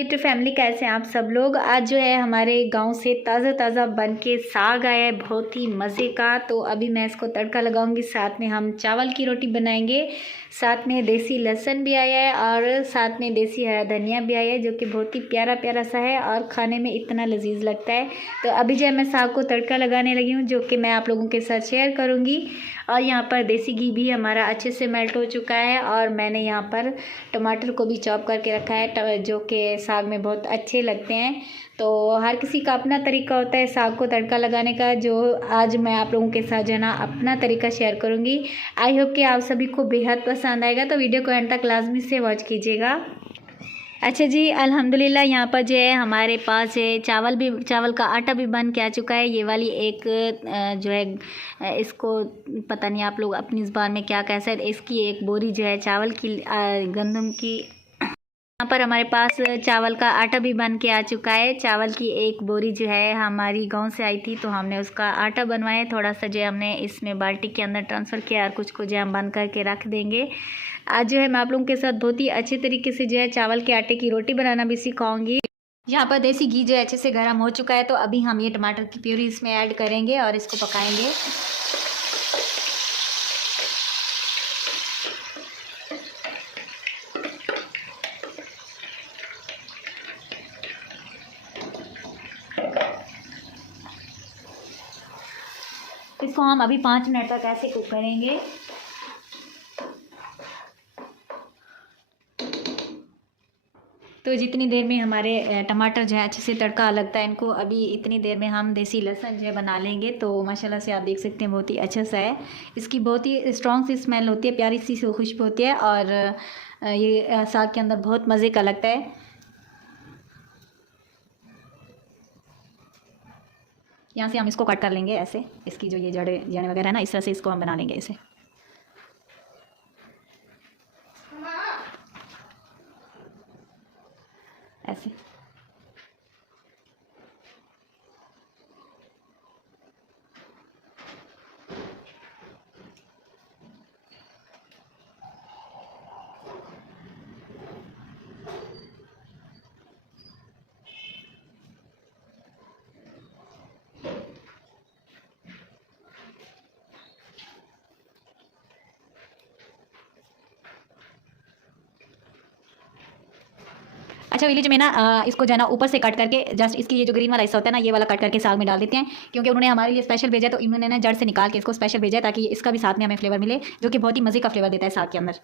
YouTube family, कैसे हैं आप सब लोग। आज जो है हमारे गांव से ताज़ा ताज़ा बन के साग आया है, बहुत ही मज़े का। तो अभी मैं इसको तड़का लगाऊंगी, साथ में हम चावल की रोटी बनाएंगे, साथ में देसी लहसुन भी आया है और साथ में देसी हरा धनिया भी आया है, जो कि बहुत ही प्यारा प्यारा सा है और खाने में इतना लजीज लगता है। तो अभी जो है मैं साग को तड़का लगाने लगी हूँ, जो कि मैं आप लोगों के साथ शेयर करूँगी। और यहाँ पर देसी घी भी हमारा अच्छे से मेल्ट हो चुका है और मैंने यहाँ पर टमाटर को भी चॉप करके रखा है, जो कि साग में बहुत अच्छे लगते हैं। तो हर किसी का अपना तरीका होता है साग को तड़का लगाने का, जो आज मैं आप लोगों के साथ जो है ना अपना तरीका शेयर करूँगी। आई होप कि आप सभी को बेहद पसंद आएगा, तो वीडियो को एंड तक लाजमी से वॉच कीजिएगा। अच्छा जी, अल्हम्दुलिल्लाह यहाँ पर जो है हमारे पास है चावल का आटा भी बन के आ चुका है। ये वाली एक जो है इसको पता नहीं आप लोग अपनी ज़बान में क्या कह सकते, इसकी एक बोरी जो है चावल की गंदम की। यहाँ पर हमारे पास चावल का आटा भी बन के आ चुका है। चावल की एक बोरी जो है हमारी गांव से आई थी, तो हमने उसका आटा बनवाया। थोड़ा सा जो है हमने इसमें बाल्टी के अंदर ट्रांसफ़र किया और कुछ को जो है हम बंद करके रख देंगे। आज जो है मैं आप लोगों के साथ बहुत ही अच्छे तरीके से जो है चावल के आटे की रोटी बनाना भी सिखाऊंगी। यहाँ पर देसी घी जो है अच्छे से गर्म हो चुका है, तो अभी हम ये टमाटर की प्यूरी इसमें ऐड करेंगे और इसको पकाएंगे। इसको हम अभी 5 मिनट तक ऐसे कुक करेंगे। तो जितनी देर में हमारे टमाटर जो है अच्छे से तड़का लगता है इनको, अभी इतनी देर में हम देसी लहसुन जो है बना लेंगे। तो माशाल्लाह से आप देख सकते हैं बहुत ही अच्छा सा है। इसकी बहुत ही स्ट्रॉन्ग सी स्मेल होती है, प्यारी सी खुशबू होती है और ये साग के अंदर बहुत मज़े का लगता है। यहाँ से हम इसको कट कर लेंगे ऐसे, इसकी जो ये जड़ें वगैरह है ना, इस तरह से इसको हम बना लेंगे इसे। ऐसे अच्छा विलेज में ना इसको जो है ना ऊपर से कट करके जस्ट इसकी ये जो ग्रीन वाला हिस्सा होता है ना, ये वाला कट करके साग में डाल देते हैं, क्योंकि उन्होंने हमारे लिए स्पेशल भेजा, तो इन्होंने ना जड़ से निकाल के इसको स्पेशल भेजा है, ताकि इसका भी साथ में हमें फ्लेवर मिले, जो कि बहुत ही मज़े का फ्लेवर देता है साग के अंदर।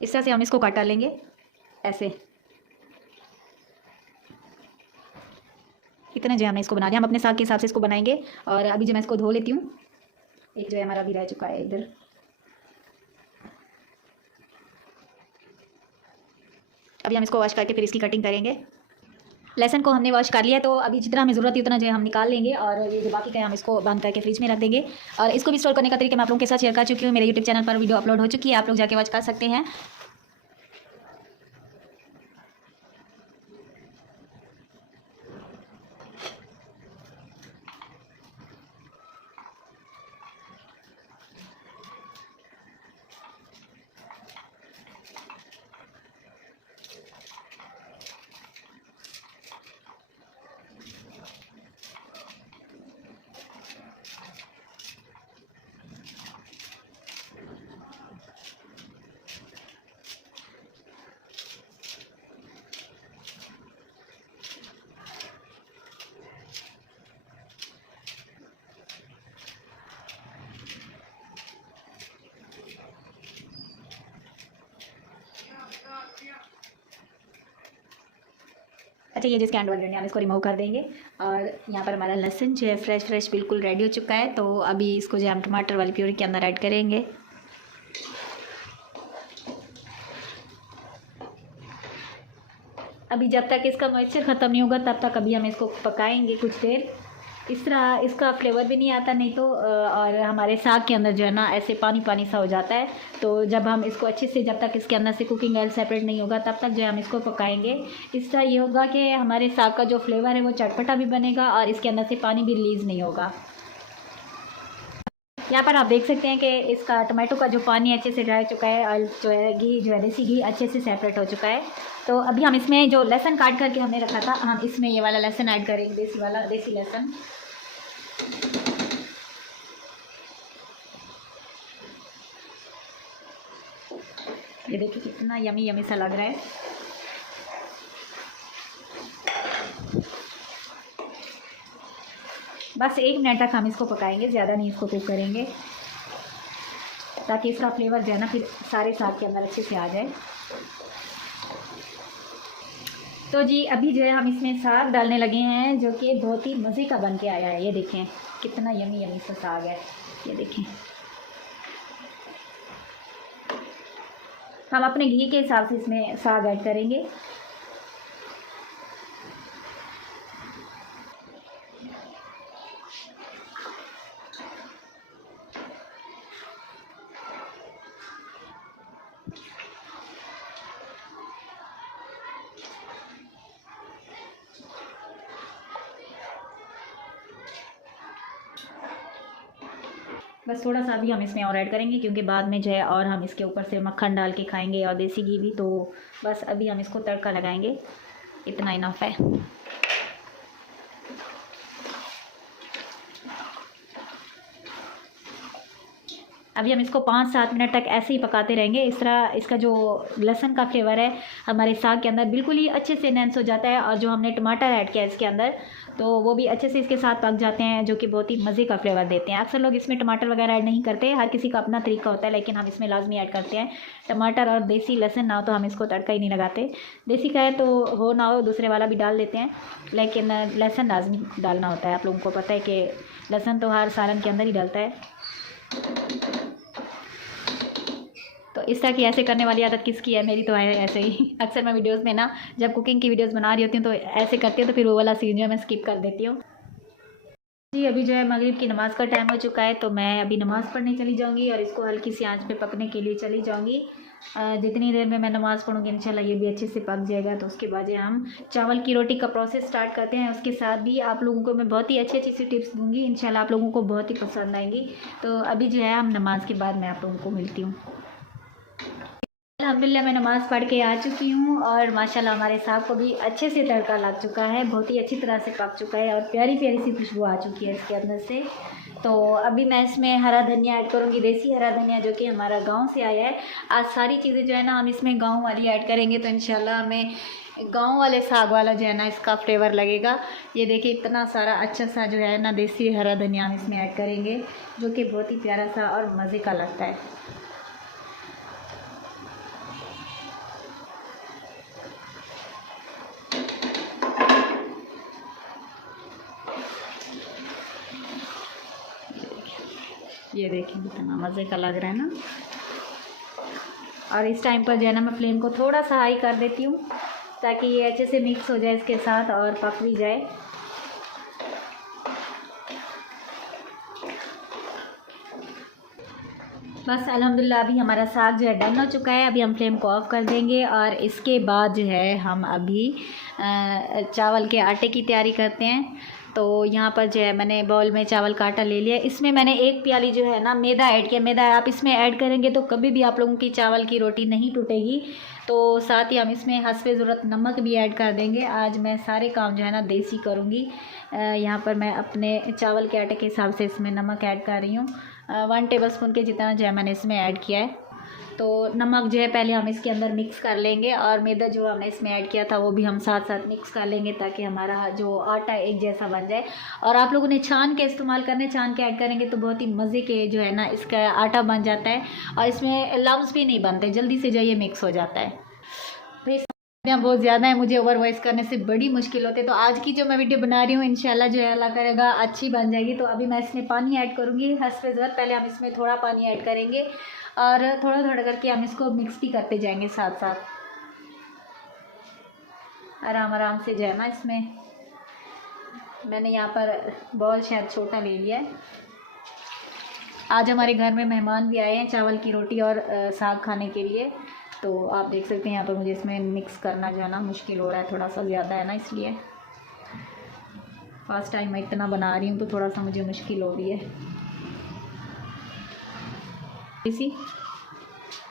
इस तरह से हम इसको कट कर लेंगे ऐसे। इतने जो हमने इसको बना लिया, हम अपने साग के हिसाब से इसको बनाएंगे। और अभी जो मैं इसको धो लेती हूँ। एक जो है हमारा अभी रह चुका है इधर। अभी हम इसको वॉश करके फिर इसकी कटिंग करेंगे। लहसुन को हमने वॉश कर लिया, तो अभी जितना हमें ज़रूरत है उतना जो है हम निकाल लेंगे और ये जो बाकी का है हम इसको बंद करके फ्रिज में रख देंगे। और इसको भी स्टोर करने का तरीका मैं आप लोगों के साथ शेयर कर चुकी हूँ। मेरे यूट्यूब चैनल पर वीडियो अपलोड हो चुकी है, आप लोग जाके वॉच कर सकते हैं। अच्छा, ये जिसके एंड वाली डंडी हम इसको रिमूव कर देंगे। और यहाँ पर हमारा लहसुन जो है फ्रेश बिल्कुल रेडी हो चुका है। तो अभी इसको जो हम टमाटर वाली प्यूरी के अंदर ऐड करेंगे। अभी जब तक इसका मॉइस्चर ख़त्म नहीं होगा तब तक अभी हम इसको पकाएंगे कुछ देर। इस तरह इसका फ्लेवर भी नहीं आता नहीं तो, और हमारे साग के अंदर जो है ना ऐसे पानी पानी सा हो जाता है। तो जब हम इसको अच्छे से, जब तक इसके अंदर से कुकिंग ऑयल सेपरेट नहीं होगा तब तक जो है हम इसको पकाएंगे। इस तरह ये होगा कि हमारे साग का जो फ्लेवर है वो चटपटा भी बनेगा और इसके अंदर से पानी भी रिलीज़ नहीं होगा। यहाँ पर आप देख सकते हैं कि इसका टमाटो का जो पानी अच्छे से ड्राई चुका है और जो है घी जो है देसी घी अच्छे से सेपरेट हो चुका है। तो अभी हम इसमें जो लहसुन काट करके हमने रखा था, हम इसमें ये वाला लहसुन ऐड करेंगे, देसी लहसुन। ये देखिए कितना यमी यमी सा लग रहा है। बस 1 मिनट तक हम इसको पकाएंगे, ज़्यादा नहीं इसको कुक करेंगे, ताकि इसका फ्लेवर जो है ना फिर सारे साग के अंदर अच्छे से आ जाए। तो जी अभी जो है हम इसमें साग डालने लगे हैं, जो कि बहुत ही मज़े का बन के आया है। ये देखें कितना यमी यमी सा साग है, ये देखें। हम अपने घी के हिसाब से इसमें साग ऐड करेंगे। बस थोड़ा सा भी हम इसमें और ऐड करेंगे, क्योंकि बाद में जो है और हम इसके ऊपर से मक्खन डाल के खाएंगे और देसी घी भी। तो बस अभी हम इसको तड़का लगाएंगे, इतना इनफ है। अभी हम इसको 5-7 मिनट तक ऐसे ही पकाते रहेंगे। इस तरह इसका जो लहसुन का फ्लेवर है हमारे साग के अंदर बिल्कुल ही अच्छे से एनहांस हो जाता है, और जो हमने टमाटर ऐड किया है इसके अंदर, तो वो भी अच्छे से इसके साथ पक जाते हैं, जो कि बहुत ही मज़े का फ्लेवर देते हैं। अक्सर लोग इसमें टमाटर वगैरह ऐड नहीं करते, हर किसी का अपना तरीका होता है, लेकिन हम इसमें लाजमी ऐड करते हैं टमाटर और देसी लहसुन। ना हो तो हम इसको तड़का ही नहीं लगाते, देसी का है तो हो ना हो दूसरे वाला भी डाल देते हैं, लेकिन लहसुन लाजमी डालना होता है। आप लोगों को पता है कि लहसुन तो हर सालन के अंदर ही डलता है। तो इस तरह की ऐसे करने वाली आदत किसकी है? मेरी तो है ऐसे ही। अक्सर मैं वीडियोस में ना जब कुकिंग की वीडियोस बना रही होती हूँ तो ऐसे करती हूँ, तो फिर वो वाला सीन जो है मैं स्किप कर देती हूँ। जी अभी जो है मगरिब की नमाज़ का टाइम हो चुका है, तो मैं अभी नमाज़ पढ़ने चली जाऊँगी और इसको हल्की सी आंच पे पकने के लिए चली जाऊँगी। जितनी देर में मैं नमाज़ पढ़ूँगी इंशाल्लाह ये भी अच्छे से पक जाएगा। तो उसके बाद हम चावल की रोटी का प्रोसेस स्टार्ट करते हैं। उसके साथ भी आप लोगों को मैं बहुत ही अच्छी अच्छी सी टिप्स दूँगी, इंशाल्लाह आप लोगों को बहुत ही पसंद आएंगी। तो अभी जो है हम नमाज़ के बाद मैं आप लोगों को मिलती हूँ। अल्हम्दुलिल्लाह मैं नमाज़ पढ़ के आ चुकी हूँ और माशाल्लाह हमारे साग को भी अच्छे से तड़का लग चुका है, बहुत ही अच्छी तरह से पक चुका है और प्यारी प्यारी सी खुशबू आ चुकी है इसके अंदर से। तो अभी मैं इसमें हरा धनिया ऐड करूँगी, देसी हरा धनिया जो कि हमारा गांव से आया है। आज सारी चीज़ें जो है ना हम इसमें गाँव वाली ऐड करेंगे, तो इंशाल्लाह हमें गाँव वाले साग वाला जो है ना इसका फ्लेवर लगेगा। ये देखिए इतना सारा अच्छा सा जो है ना देसी हरा धनिया हम इसमें ऐड करेंगे, जो कि बहुत ही प्यारा सा और मज़े का लगता है। ये देखिए कितना मज़े का लग रहा है ना। और इस टाइम पर जो है ना मैं फ्लेम को थोड़ा सा हाई कर देती हूँ, ताकि ये अच्छे से मिक्स हो जाए इसके साथ और पक भी जाए। बस अल्हम्दुलिल्लाह अभी हमारा साग जो है डन हो चुका है। अभी हम फ्लेम को ऑफ़ कर देंगे और इसके बाद जो है हम अभी चावल के आटे की तैयारी करते हैं। तो यहाँ पर जो है मैंने बाउल में चावल का आटा ले लिया। इसमें मैंने 1 प्याली जो है ना मैदा ऐड किया। मैदा आप इसमें ऐड करेंगे तो कभी भी आप लोगों की चावल की रोटी नहीं टूटेगी। तो साथ ही हम इसमें हस्बे ज़रूरत नमक भी ऐड कर देंगे। आज मैं सारे काम जो है ना देसी करूँगी। यहाँ पर मैं अपने चावल के आटे के हिसाब से इसमें नमक ऐड कर रही हूँ। 1 टेबलस्पून के जितना जो है मैंने इसमें ऐड किया है। तो नमक जो है पहले हम इसके अंदर मिक्स कर लेंगे, और मैदा जो हमने इसमें ऐड किया था वो भी हम साथ साथ मिक्स कर लेंगे, ताकि हमारा जो आटा एक जैसा बन जाए। और आप लोगों ने छान के इस्तेमाल करने, छान के ऐड करेंगे तो बहुत ही मज़े के जो है ना इसका आटा बन जाता है, और इसमें लम्स भी नहीं बनते, जल्दी से जो ये मिक्स हो जाता है। तो यहाँ बहुत ज़्यादा है, मुझे ओवर वॉइस करने से बड़ी मुश्किल होती है। तो आज की जो मैं वीडियो बना रही हूँ इंशाल्लाह जो है अल्लाह करेगा अच्छी बन जाएगी। तो अभी मैं इसमें पानी ऐड करूँगी हस्बे ज़रूरत। पहले हम इसमें थोड़ा पानी ऐड करेंगे और थोड़ा थोड़ा करके हम इसको मिक्स भी करते जाएंगे साथ साथ, आराम आराम से जो है ना। इसमें मैंने यहाँ पर बॉल शायद छोटा ले लिया है। आज हमारे घर में मेहमान भी आए हैं चावल की रोटी और साग खाने के लिए। तो आप देख सकते हैं यहाँ पर मुझे इसमें मिक्स करना जो है ना मुश्किल हो रहा है, थोड़ा सा ज़्यादा है ना, इसलिए फर्स्ट टाइम मैं इतना बना रही हूँ तो थोड़ा सा मुझे मुश्किल हो रही है। इसी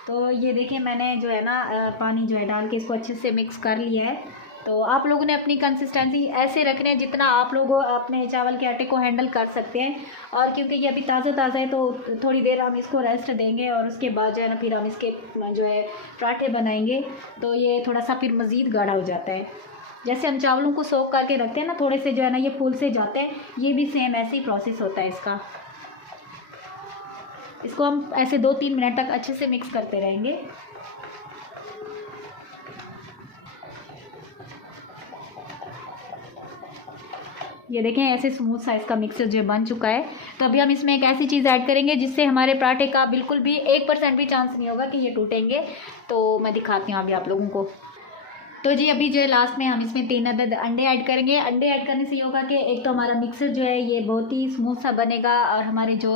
तो ये देखिए मैंने जो है ना पानी जो है डाल के इसको अच्छे से मिक्स कर लिया है। तो आप लोगों ने अपनी कंसिस्टेंसी ऐसे रखनी है जितना आप लोग अपने चावल के आटे को हैंडल कर सकते हैं। और क्योंकि ये अभी ताज़ा ताज़ा है तो थोड़ी देर हम इसको रेस्ट देंगे और उसके बाद जो है ना फिर हम इसके जो है पराठे बनाएंगे। तो ये थोड़ा सा फिर मज़ीद गाढ़ा हो जाता है। जैसे हम चावलों को सोख करके रखते हैं ना, थोड़े से जो है ना ये फूल से जाते हैं, ये भी सेम ऐसे ही प्रोसेस होता है इसका। इसको हम ऐसे 2-3 मिनट तक अच्छे से मिक्स करते रहेंगे। ये देखें ऐसे स्मूथ साइज़ का मिक्सर जो बन चुका है। तो अभी हम इसमें एक ऐसी चीज़ ऐड करेंगे जिससे हमारे पराठे का बिल्कुल भी 1% भी चांस नहीं होगा कि ये टूटेंगे। तो मैं दिखाती हूँ अभी आप लोगों को। तो जी अभी जो है लास्ट में हम इसमें 3 अदद अंडे ऐड करेंगे। अंडे ऐड करने से ये होगा कि एक तो हमारा मिक्सर जो है ये बहुत ही स्मूथ सा बनेगा और हमारे जो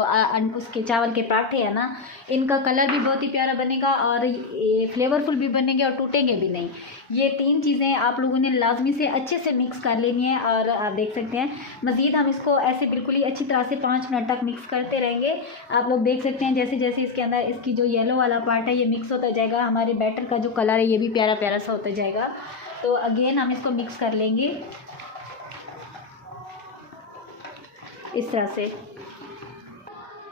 उसके चावल के पराठे हैं ना, इनका कलर भी बहुत ही प्यारा बनेगा और ये फ्लेवरफुल भी बनेंगे और टूटेंगे भी नहीं। ये 3 चीज़ें आप लोगों ने लाजमी से अच्छे से मिक्स कर लेनी है। और आप देख सकते हैं मज़ीद हम इसको ऐसे बिल्कुल ही अच्छी तरह से 5 मिनट तक मिक्स करते रहेंगे। आप लोग देख सकते हैं जैसे जैसे इसके अंदर इसकी जो येलो वाला पार्ट है ये मिक्स होता जाएगा, हमारे बैटर का जो कलर है ये भी प्यारा प्यारा सा होता जाएगा। तो अगेन हम इसको मिक्स कर लेंगे इस तरह से।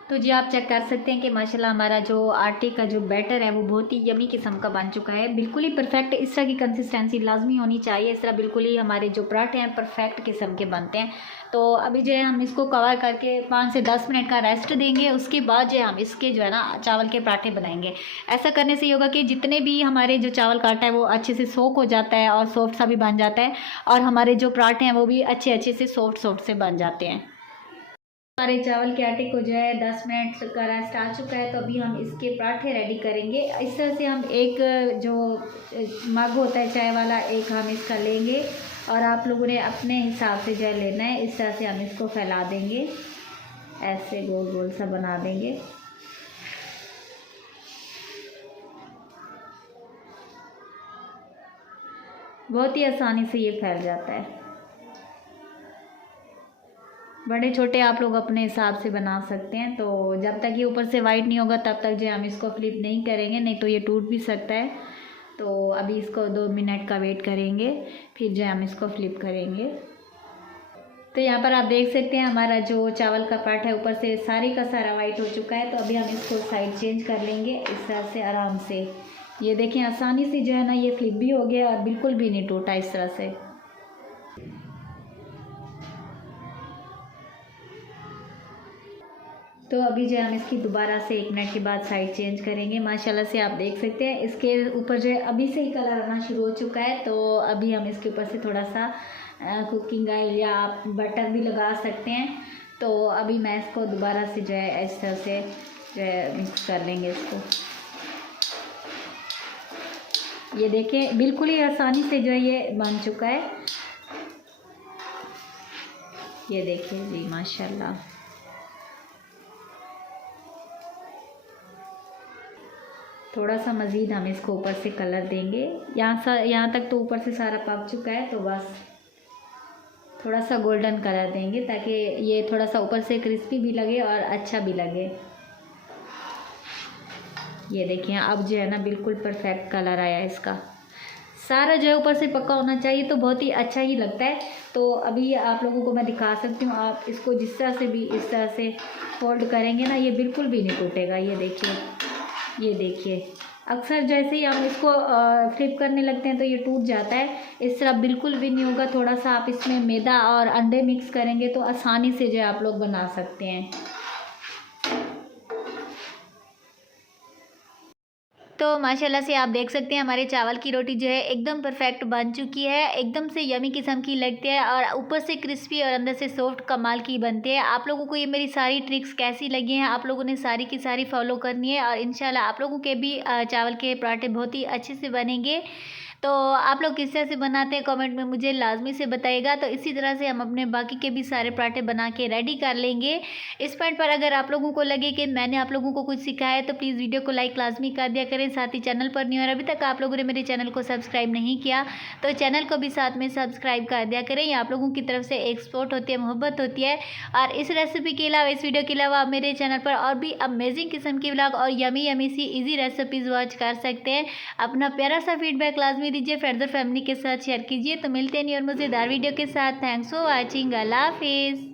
तो जी आप चेक कर सकते हैं कि माशाल्लाह हमारा जो आटे का जो बैटर है वो बहुत ही यमी किस्म का बन चुका है, बिल्कुल ही परफेक्ट। इस तरह की कंसिस्टेंसी लाजमी होनी चाहिए। इस तरह बिल्कुल ही हमारे जो पराठे हैं परफेक्ट किस्म के बनते हैं। तो अभी जो है हम इसको कवर करके 5 से 10 मिनट का रेस्ट देंगे। उसके बाद जो है हम इसके जो है ना चावल के पराठे बनाएंगे। ऐसा करने से ये होगा कि जितने भी हमारे जो चावल का आटा है वो अच्छे से सोक हो जाता है और सॉफ्ट सा भी बन जाता है और हमारे जो पराठे हैं वो भी अच्छे से सॉफ्ट से बन जाते हैं। हमारे चावल के आटे को जो है 10 मिनट का रेस्ट आ चुका है। तो अभी हम इसके पराठे रेडी करेंगे। इस तरह से हम एक जो मग होता है चाय वाला, एक हम इसका लेंगे और आप लोगों ने अपने हिसाब से जो है लेना है। इस तरह से हम इसको फैला देंगे, ऐसे गोल गोल सा बना देंगे। बहुत ही आसानी से ये फैल जाता है। बड़े छोटे आप लोग अपने हिसाब से बना सकते हैं। तो जब तक ये ऊपर से वाइट नहीं होगा तब तक जो हम इसको फ्लिप नहीं करेंगे, नहीं तो ये टूट भी सकता है। तो अभी इसको 2 मिनट का वेट करेंगे, फिर जो हम इसको फ्लिप करेंगे। तो यहाँ पर आप देख सकते हैं हमारा जो चावल का पार्ट है ऊपर से सारे का सारा वाइट हो चुका है। तो अभी हम इसको साइड चेंज कर लेंगे इस तरह से आराम से। ये देखें आसानी से जो है ना ये फ्लिप भी हो गया और बिल्कुल भी नहीं टूटा इस तरह से। तो अभी जो हम इसकी दोबारा से 1 मिनट के बाद साइड चेंज करेंगे। माशाल्लाह से आप देख सकते हैं इसके ऊपर जो है अभी से ही कलर आना शुरू हो चुका है। तो अभी हम इसके ऊपर से थोड़ा सा कुकिंग ऑयल या आप बटर भी लगा सकते हैं। तो अभी मैं इसको दोबारा से जो है इस तरह से जो है मिक्स कर लेंगे इसको। ये देखिए बिल्कुल ही आसानी से जो है ये बन चुका है। ये देखिए जी माशाल्लाह। थोड़ा सा मज़ीद हम इसको ऊपर से कलर देंगे। यहाँ तक तो ऊपर से सारा पक चुका है। तो बस थोड़ा सा गोल्डन कलर देंगे ताकि ये थोड़ा सा ऊपर से क्रिस्पी भी लगे और अच्छा भी लगे। ये देखिए अब जो है ना बिल्कुल परफेक्ट कलर आया इसका। सारा जो है ऊपर से पक्का होना चाहिए तो बहुत ही अच्छा ही लगता है। तो अभी आप लोगों को मैं दिखा सकती हूँ, आप इसको जिस तरह से भी इस तरह से फोल्ड करेंगे ना ये बिल्कुल भी नहीं टूटेगा। ये देखिए अक्सर जैसे ही हम इसको फ्लिप करने लगते हैं तो ये टूट जाता है। इस तरह बिल्कुल भी नहीं होगा। थोड़ा सा आप इसमें मैदा और अंडे मिक्स करेंगे तो आसानी से जो है आप लोग बना सकते हैं। तो माशाल्लाह से आप देख सकते हैं हमारे चावल की रोटी जो है एकदम परफेक्ट बन चुकी है। एकदम से यमी किस्म की लगती है और ऊपर से क्रिस्पी और अंदर से सॉफ्ट कमाल की बनती है। आप लोगों को ये मेरी सारी ट्रिक्स कैसी लगी हैं आप लोगों ने सारी की सारी फॉलो करनी है और इंशाल्लाह आप लोगों के भी चावल के पराठे बहुत ही अच्छे से बनेंगे। तो आप लोग किस तरह से बनाते हैं कमेंट में मुझे लाजमी से बताइएगा। तो इसी तरह से हम अपने बाकी के भी सारे पराठे बना के रेडी कर लेंगे। इस पॉइंट पर अगर आप लोगों को लगे कि मैंने आप लोगों को कुछ सिखाया है तो प्लीज़ वीडियो को लाइक लाजमी कर दिया करें। साथ ही चैनल पर नहीं और अभी तक आप लोगों ने मेरे चैनल को सब्सक्राइब नहीं किया तो चैनल को भी साथ में सब्सक्राइब कर दिया करें। ये आप लोगों की तरफ से एक सपोर्ट होती है, मोहब्बत होती है। और इस रेसिपी के अलावा, इस वीडियो के अलावा मेरे चैनल पर और भी अमेजिंग किस्म की व्लॉग और यमी यमी सी इजी रेसिपीज़ वॉच कर सकते हैं। अपना प्यारा सा फीडबैक लाजमी दीजिए, फ्रेंड्स और फैमिली के साथ शेयर कीजिए। तो मिलते हैं नहीं और मज़ेदार वीडियो के साथ। Thanks for watching. अल्लाह हाफिज़।